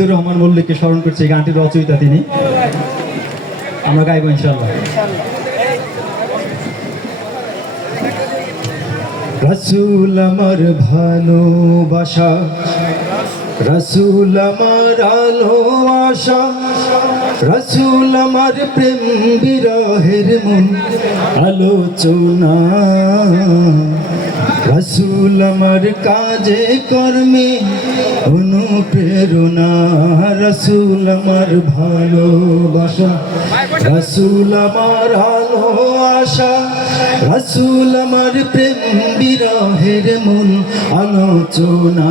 শহীদুর রহমান মল্লিককে স্মরণ করছি গানটির রচয়িতা তিনি। আমরা গাইব ইনশাল্লাহ রসুল আমার ভালোবাসা রসুল আমার আলো, আশা। রসুল আমার প্রেম, বিরহের মন, আলোচনা। রসুল আমার কাজে, কর্মে অনুপ্রেরণা। রসুল আমার ভালোবাসা। রসুল আমার আলো, আশা। রসুল আমার প্রেম, বিরহের মূল আলোচনা।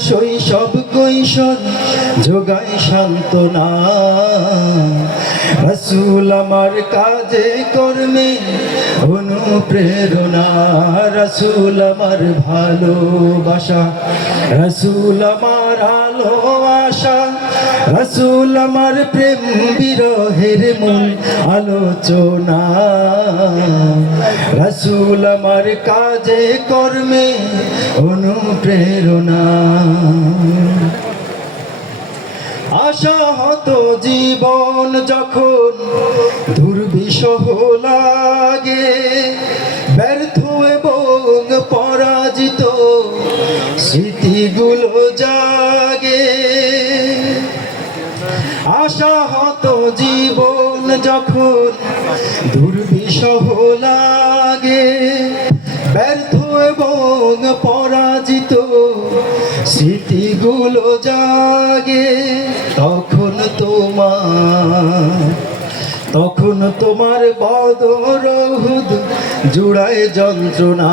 শৈশব কৈশোর যোগায় সান্ত্বনা। রসুল আমার কাজে কর্মে অনুপ্রেরণা। রসুল আমার ভালোবাসা। রসুল আমার আশা রসুল আমার প্রেম বিরহের মূল আলোচনা। রসুল আমার কাজে, কর্মে অনুপ্রেরণা। আশাহত জীবন যখন দুর্বিষহ লাগে, ব্যর্থ এবং পরাজিত স্মৃতিগুলো জাগে আশাহত জীবন যখন দুর্বিষহ লাগে, ব্যর্থ এবং পরাজিত স্মৃতিগুলো জাগে, তখন তোমার তখন তোমার বদরহুদ জুড়ায় যন্ত্রণা।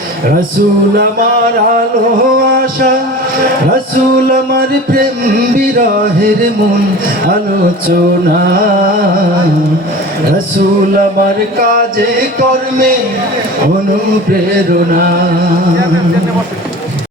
রসুল আমার আলো আশা, রসুল আমার প্রেম বিরহের মন আলোচনা। রসুল আমার কাজে কর্মে অনুপ্রেরণা।